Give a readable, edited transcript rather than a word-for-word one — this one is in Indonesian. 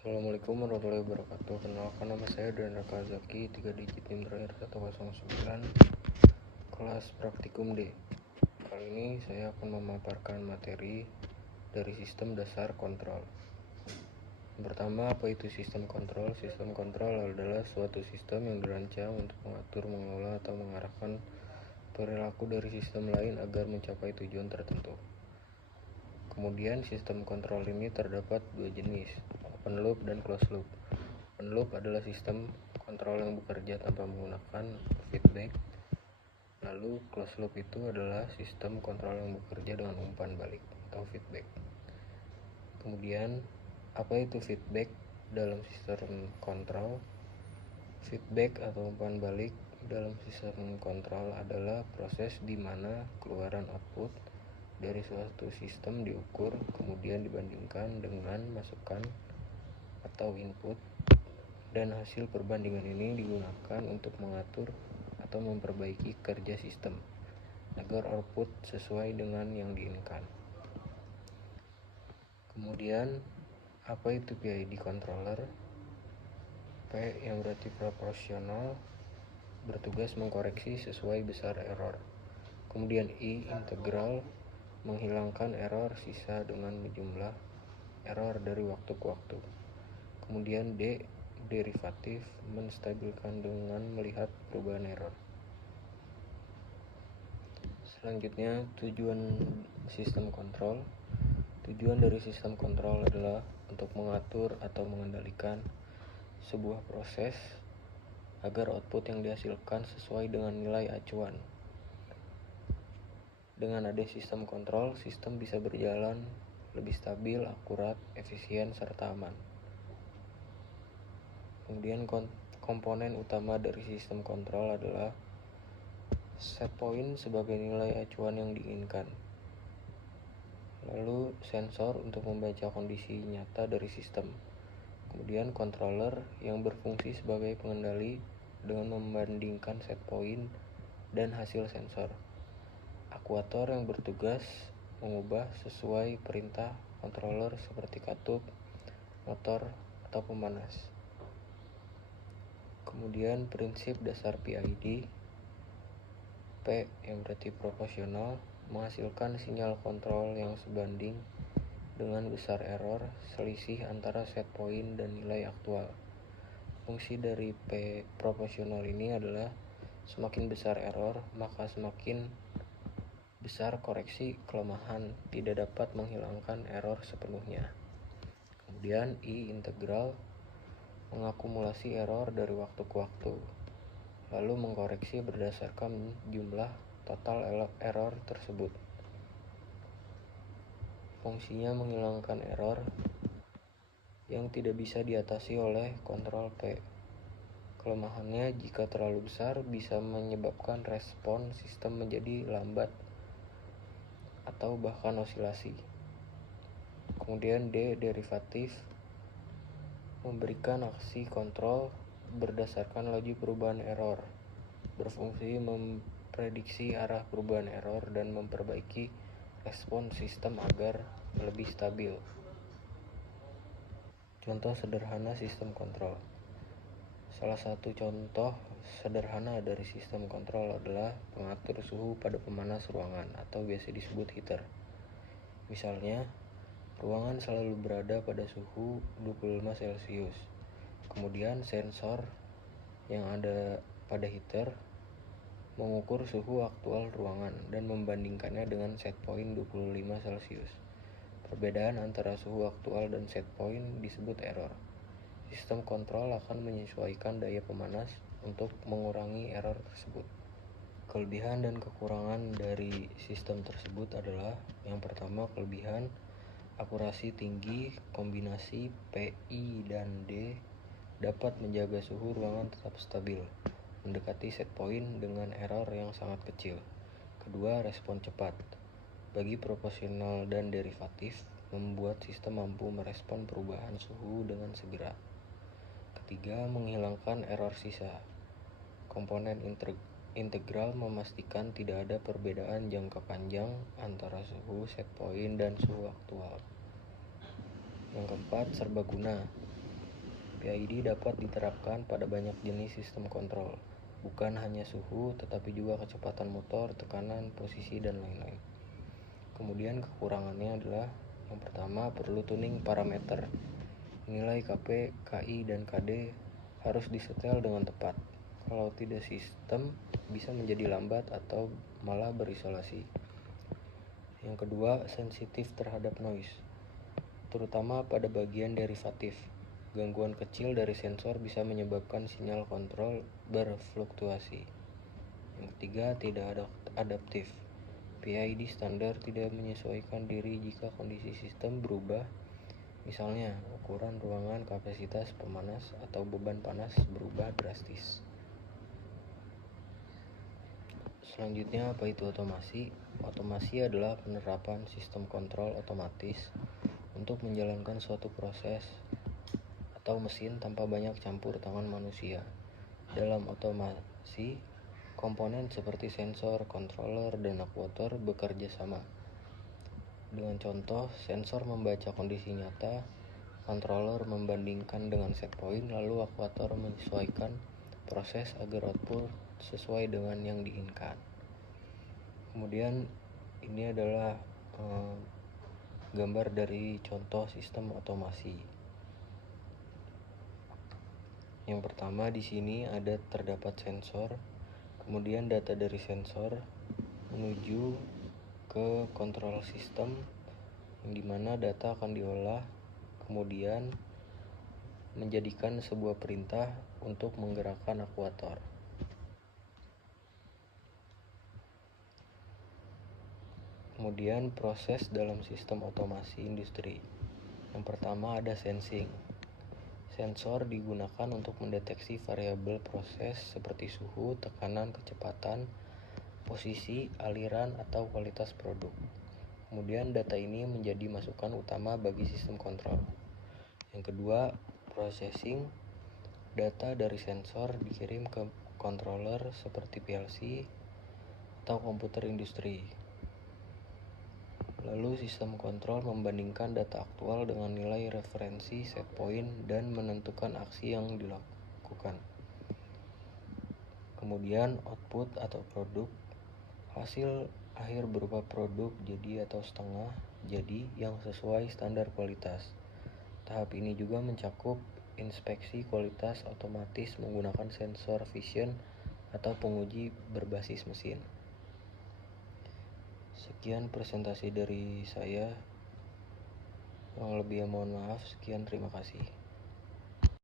Assalamualaikum warahmatullahi wabarakatuh. Kenalkan, nama saya Daniel Kazaki, 3 digit NIM terakhir 109, kelas praktikum D. Kali ini saya akan memaparkan materi dari sistem dasar kontrol. Yang pertama, apa itu sistem kontrol? Sistem kontrol adalah suatu sistem yang dirancang untuk mengatur, mengelola, atau mengarahkan perilaku dari sistem lain agar mencapai tujuan tertentu. Kemudian sistem kontrol ini terdapat dua jenis, open loop dan closed loop. Open loop adalah sistem kontrol yang bekerja tanpa menggunakan feedback. Lalu closed loop itu adalah sistem kontrol yang bekerja dengan umpan balik atau feedback. Kemudian apa itu feedback dalam sistem kontrol? Feedback atau umpan balik dalam sistem kontrol adalah proses di mana keluaran output dari suatu sistem diukur, kemudian dibandingkan dengan masukan atau input, dan hasil perbandingan ini digunakan untuk mengatur atau memperbaiki kerja sistem agar output sesuai dengan yang diinginkan. Kemudian apa itu PID controller? P yang berarti proporsional, bertugas mengkoreksi sesuai besar error. Kemudian I integral, menghilangkan error sisa dengan jumlah error dari waktu ke waktu. Kemudian D derivatif, menstabilkan dengan melihat perubahan error. Selanjutnya, tujuan sistem kontrol. Tujuan dari sistem kontrol adalah untuk mengatur atau mengendalikan sebuah proses agar output yang dihasilkan sesuai dengan nilai acuan. Dengan adanya sistem kontrol, sistem bisa berjalan lebih stabil, akurat, efisien, serta aman. Kemudian komponen utama dari sistem kontrol adalah set point sebagai nilai acuan yang diinginkan. Lalu sensor untuk membaca kondisi nyata dari sistem. Kemudian controller yang berfungsi sebagai pengendali dengan membandingkan set point dan hasil sensor. Akuator yang bertugas mengubah sesuai perintah controller seperti katup, motor, atau pemanas. Kemudian prinsip dasar PID. P yang berarti proporsional, menghasilkan sinyal kontrol yang sebanding dengan besar error selisih antara set point dan nilai aktual. Fungsi dari P proporsional ini adalah semakin besar error, maka semakin besar koreksi kelemahan, tidak dapat menghilangkan error sepenuhnya. Kemudian I integral, mengakumulasi error dari waktu ke waktu, lalu mengkoreksi berdasarkan jumlah total error tersebut. Fungsinya menghilangkan error yang tidak bisa diatasi oleh kontrol P. Kelemahannya, jika terlalu besar, bisa menyebabkan respon sistem menjadi lambat atau bahkan osilasi. Kemudian D derivatif, memberikan aksi kontrol berdasarkan laju perubahan error, berfungsi memprediksi arah perubahan error dan memperbaiki respon sistem agar lebih stabil. Contoh sederhana sistem kontrol. Salah satu contoh sederhana dari sistem kontrol adalah pengatur suhu pada pemanas ruangan atau biasa disebut heater. Misalnya, ruangan selalu berada pada suhu 25 Celcius. Kemudian sensor yang ada pada heater mengukur suhu aktual ruangan dan membandingkannya dengan set point 25 Celcius. Perbedaan antara suhu aktual dan set point disebut error. Sistem kontrol akan menyesuaikan daya pemanas untuk mengurangi error tersebut. Kelebihan dan kekurangan dari sistem tersebut adalah: yang pertama, kelebihan akurasi tinggi, kombinasi P, I, dan D dapat menjaga suhu ruangan tetap stabil, mendekati set point dengan error yang sangat kecil. Kedua, respon cepat. Bagi proporsional dan derivatif, membuat sistem mampu merespon perubahan suhu dengan segera. Ketiga, menghilangkan error sisa. Komponen integral memastikan tidak ada perbedaan jangka panjang antara suhu set point dan suhu aktual. Yang keempat, serbaguna. PID dapat diterapkan pada banyak jenis sistem kontrol, bukan hanya suhu, tetapi juga kecepatan motor, tekanan, posisi, dan lain-lain. Kemudian kekurangannya adalah yang pertama, perlu tuning parameter. Nilai KP, KI, dan KD harus disetel dengan tepat. Kalau tidak, sistem bisa menjadi lambat atau malah berisolasi. Yang kedua, sensitif terhadap noise, terutama pada bagian derivatif. Gangguan kecil dari sensor bisa menyebabkan sinyal kontrol berfluktuasi. Yang ketiga, tidak adaptif. PID standar tidak menyesuaikan diri jika kondisi sistem berubah. Misalnya, ukuran ruangan, kapasitas pemanas, atau beban panas berubah drastis. Selanjutnya, apa itu otomasi? Otomasi adalah penerapan sistem kontrol otomatis untuk menjalankan suatu proses atau mesin tanpa banyak campur tangan manusia. Dalam otomasi, komponen seperti sensor, controller, dan aktuator bekerja sama. Dengan contoh, sensor membaca kondisi nyata, controller membandingkan dengan set point, lalu aktuator menyesuaikan proses agar output sesuai dengan yang diinginkan. Kemudian ini adalah gambar dari contoh sistem otomasi. Yang pertama di sini terdapat sensor, kemudian data dari sensor menuju ke kontrol sistem, yang dimana data akan diolah, kemudian menjadikan sebuah perintah untuk menggerakkan aktuator. Kemudian proses dalam sistem otomasi industri. Yang pertama ada sensing. Sensor digunakan untuk mendeteksi variabel proses seperti suhu, tekanan, kecepatan, posisi, aliran, atau kualitas produk. Kemudian data ini menjadi masukan utama bagi sistem kontrol. Yang kedua, processing. Data dari sensor dikirim ke controller seperti PLC atau komputer industri. Lalu sistem kontrol membandingkan data aktual dengan nilai referensi set point dan menentukan aksi yang dilakukan. Kemudian output atau produk, hasil akhir berupa produk jadi atau setengah jadi yang sesuai standar kualitas. Tahap ini juga mencakup inspeksi kualitas otomatis menggunakan sensor vision atau penguji berbasis mesin. Sekian presentasi dari saya. Yang lebih mohon maaf. Sekian, terima kasih.